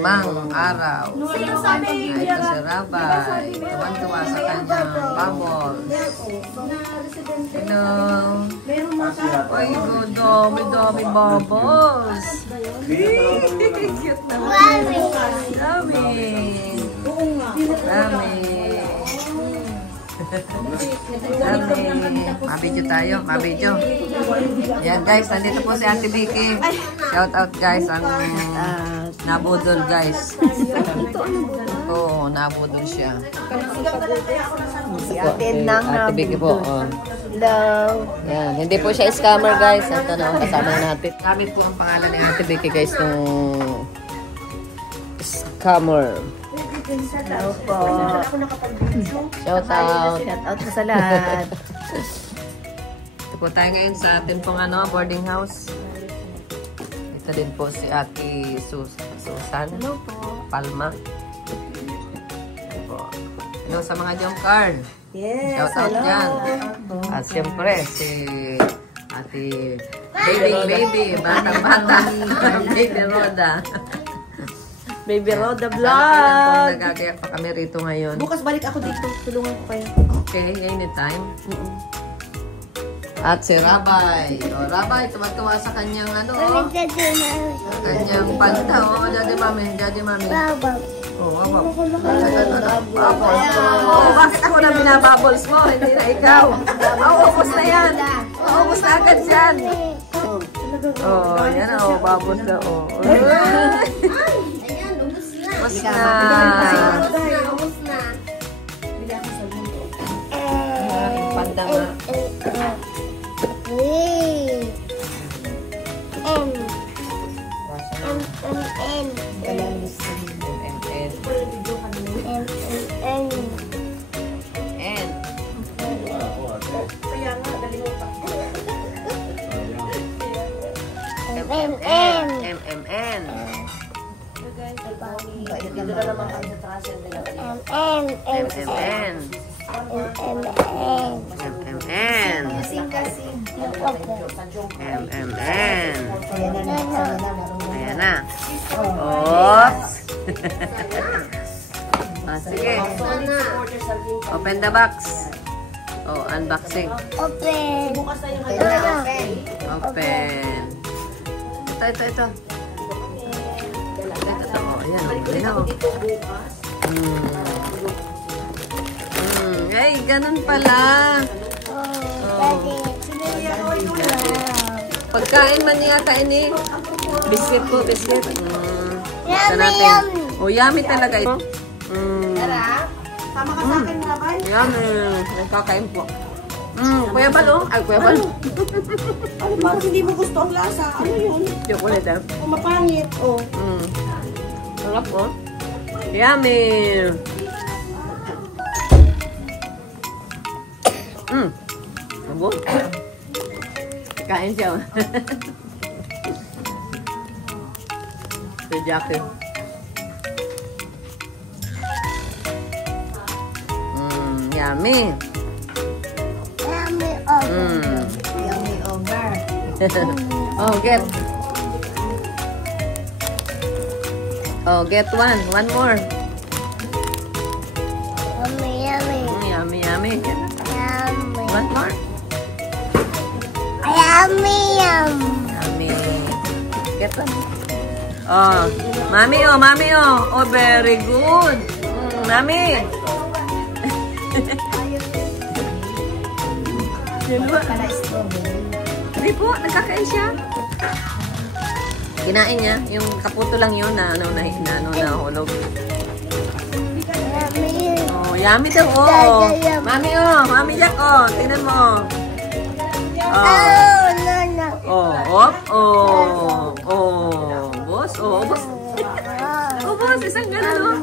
limang araw. Ay, ito si Rabay. Tuwan-tuwa sa kanyang bubbles. Hello. Ay, dami bubbles. Cute naman. Dami. Mabidyo tayo, mabidyo. Yan guys, nandito po si Ate Vicky. Shout out guys, ang nabudol guys. Oo, nabudol siya. Ate Vicky po. Hello. Yan, hindi po siya scammer guys. Ito na ang kasama natin. Gamit po ang pangalan ni Ate Vicky guys nung scammer. Hello po. Shout out. Shout out sa lahat. Ito po tayo ngayon sa atin pong boarding house. Ito din po si Ate Susan. Hello po. Palma. Ito po. Hello sa mga jump card. Yes, shout out dyan. At siyempre si Ate Baby, bata, Baby Roda. Baby Roda Vlog. Nagagayak pa kami rito ngayon. Bukas balik ako dito. Tulungan ko kayo. Okay, anytime. At si Rabay. O, Rabay, tuwa-tuwa sa kanyang kanyang panta. O, Daddy Mami. O, bakit ako na binabubbles mo? Hindi na ikaw. Maubos na yan. Maubos na agad yan. O, yan o, bubbles na o. Ubus na. Ubus na. Panda nga. MMN. Ayan na. Oops. Sige. Open the box. Oh, unboxing. Open. Open. Ito. Ayan. Ay, ganun pala. Pagkain man niya kainin. Biscuit po, biscuit. Yummy. Oh, yummy talaga ito. Tama ka sa akin, Rabay. Yummy. Nagkakain po. Kuya Balo. Ay, Kuya Balo. Ano ba? Hindi mo gusto ang lasa? Ano yun? Chocolate ah. Kung mapangit. Oh. Sarap po. Yummy. Abo. Kain siya. Si Jackie. Yummy. Yummy over. Yummy over. Oh, get one. One more. Yummy. Yummy. Yummy. One more. Yummy. Yummy. Get one. Oh, mami. Oh, very good. Mami. Hindi po, nagkakain siya. Kinain niya. Yung kaputo lang yun na nahulog. Oh, yummy daw. Oh. Mami Jack, oh. Tingnan mo. Boss. Boss, isang gano'n, oh.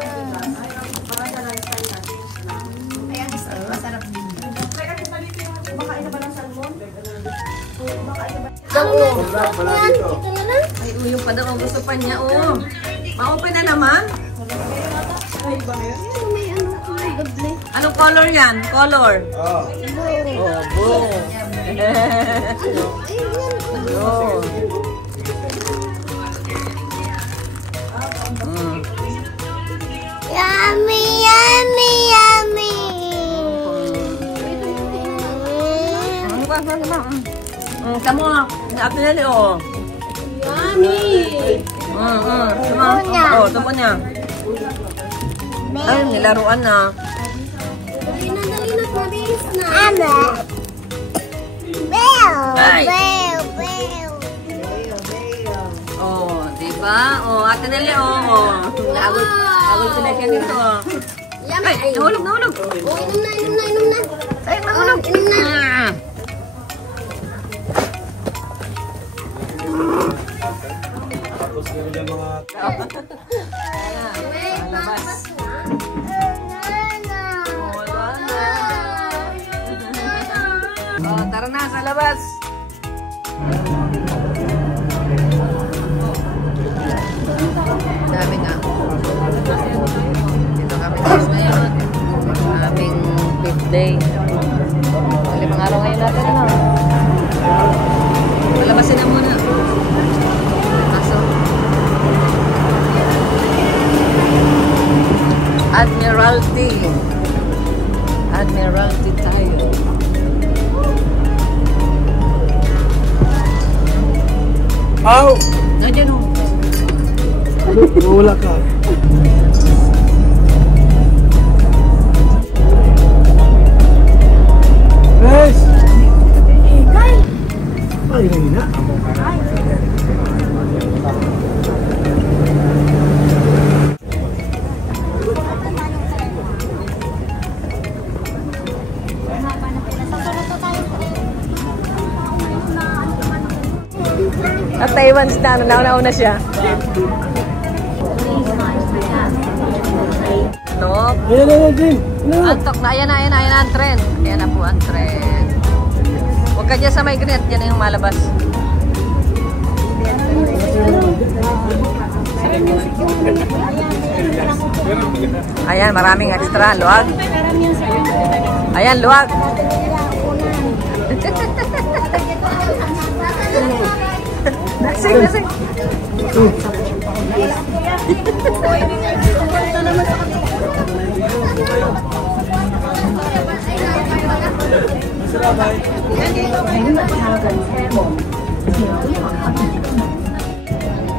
Ay, uyong pa daw ang gusto pa niya, oh. Ma-open na naman. Anong color yan? Color? Oh, blue. Yummy, yummy, yummy. Kamu, Ate Nelly, oh. Yummy! Oh, ito po niya. Ay, nilaruan na. Dali na, mabilis na. Ama. Bell, Ay. bell, bell. Oh, diba? Oh, Ate Nelly, oh. Nagul sila siya dito, oh. Yummy! Ay, nahulog. Oh, inom na. Ay, nahulog. Inom na. Labas. Oh, tara na sa labas. Dami nga. Dito kami guys ngayon. Aming 5th day. Limang araw ngayon natin na. Palabasin na muna. Aso. Admiralty tayo. Aw! Nandiyan ho. Wala ka. Guys! Ay, na. At Taiwan's na, nauna siya. Tok. Ayan, Jim. Antok na, ayan na ang trend. Ayan na po ang trend. Huwag ka dyan sa may grid, dyan na yung malabas. Ayan, maraming extra. Luwag. Ayan, luwag. Nasing.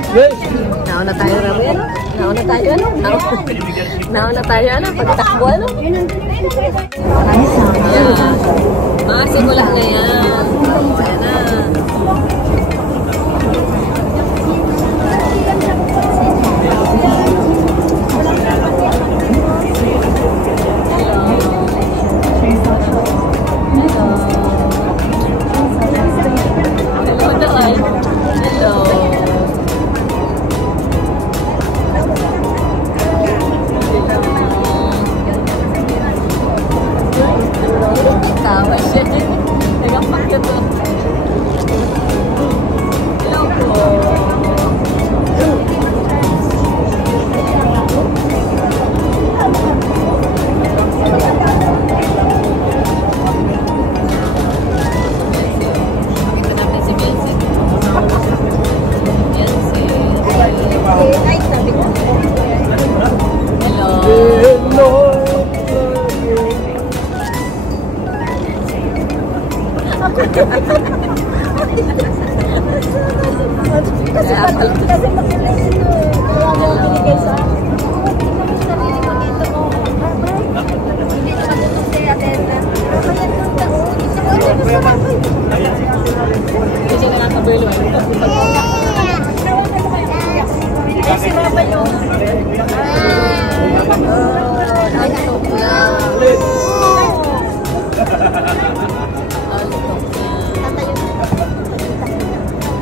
Guys! Nauna tayo rami, ano? Nauna tayo, ano? Pagtakbo, ano? Ayan. Mga simula na yan. Ayan na.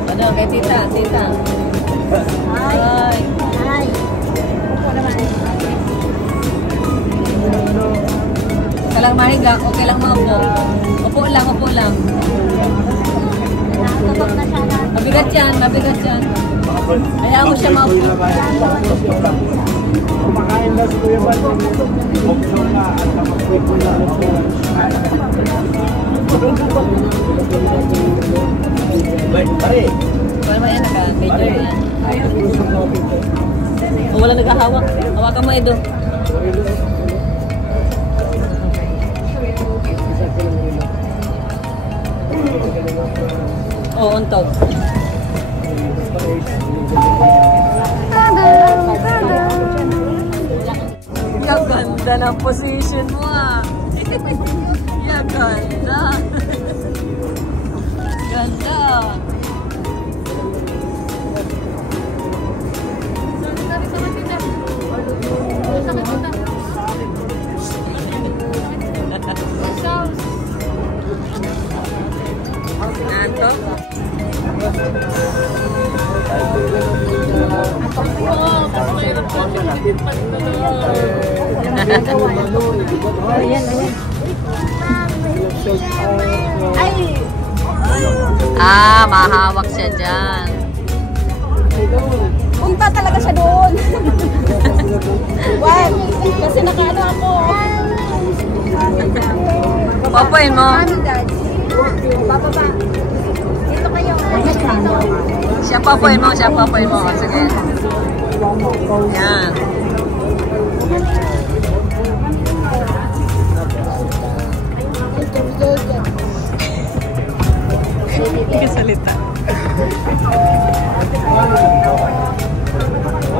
Ano, kay tita. Hi. Kalang mahiga, okay lang maupo. Upo lang. Mabigat yan. Kaya mo siya maupo. Kumakain na si Kuya Bal. Option na at mag-quick ko na. Pare. Wala ba yan? Naka-major yan. O wala naghahawak. Hawakan mo ito. Oo, untog. Ang ganda ng position mo ah. Ang ganda. Ganda. Nanto? Ah, mahawak siya dyan. Punta talaga siya doon. Wag, kasi nakaano ako. Papain mo. Bababa. Dito kayo. Siya papain mo, siya papain mo. Sige. Yan. Kasalita.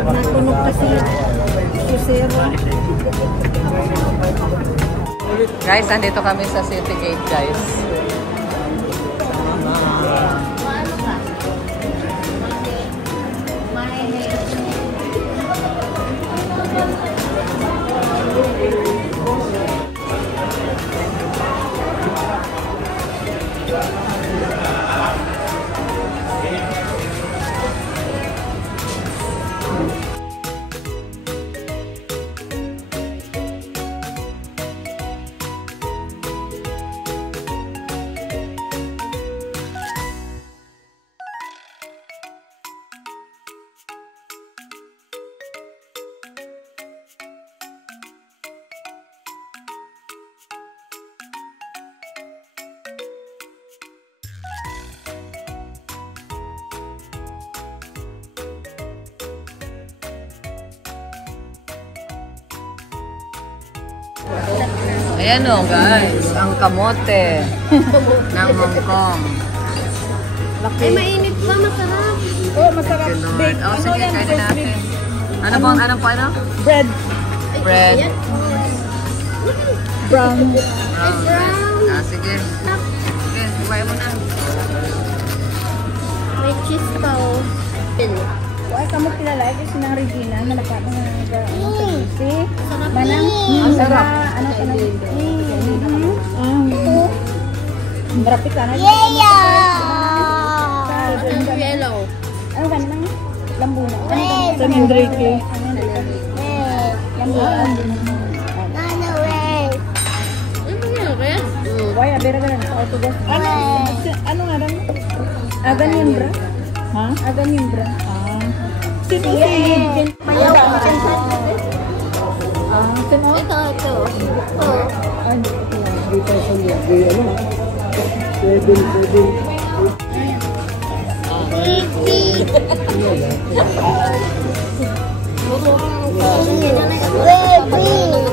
Natunog kasi susero. Guys, andito kami sa City Gate, guys. Ayan o guys, ang kamote ng Hong Kong. Ay, mainit ba? Masarap. Oh, masarap. Bake. Oh, sige, yan? kainin natin. Ano po? Ano po? Ano? Bread. Bread. Brown. Brown. Ah, sige. Sige, iwain mo na. May cheese pa oh. Why kamu kilala kasi ng Regina na nakapang si Sarap Manang eh. sarap. Ano ka na? Marapit ka na. Yellow. Ano ka na? Lambuna. Lemon-drake. Lambuna. Ano yun, red? Why, abera ka na sa autogas. Ano nga rin? Agan yun, bra? Ha? Agan yun, bra? Sino silid? Mayaw. Sino? Ito. Oh.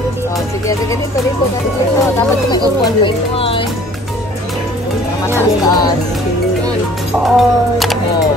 Oh, sige, sige. Dito. Dapat ito nag-upon ko ito ay. Mataas-taas. Oh.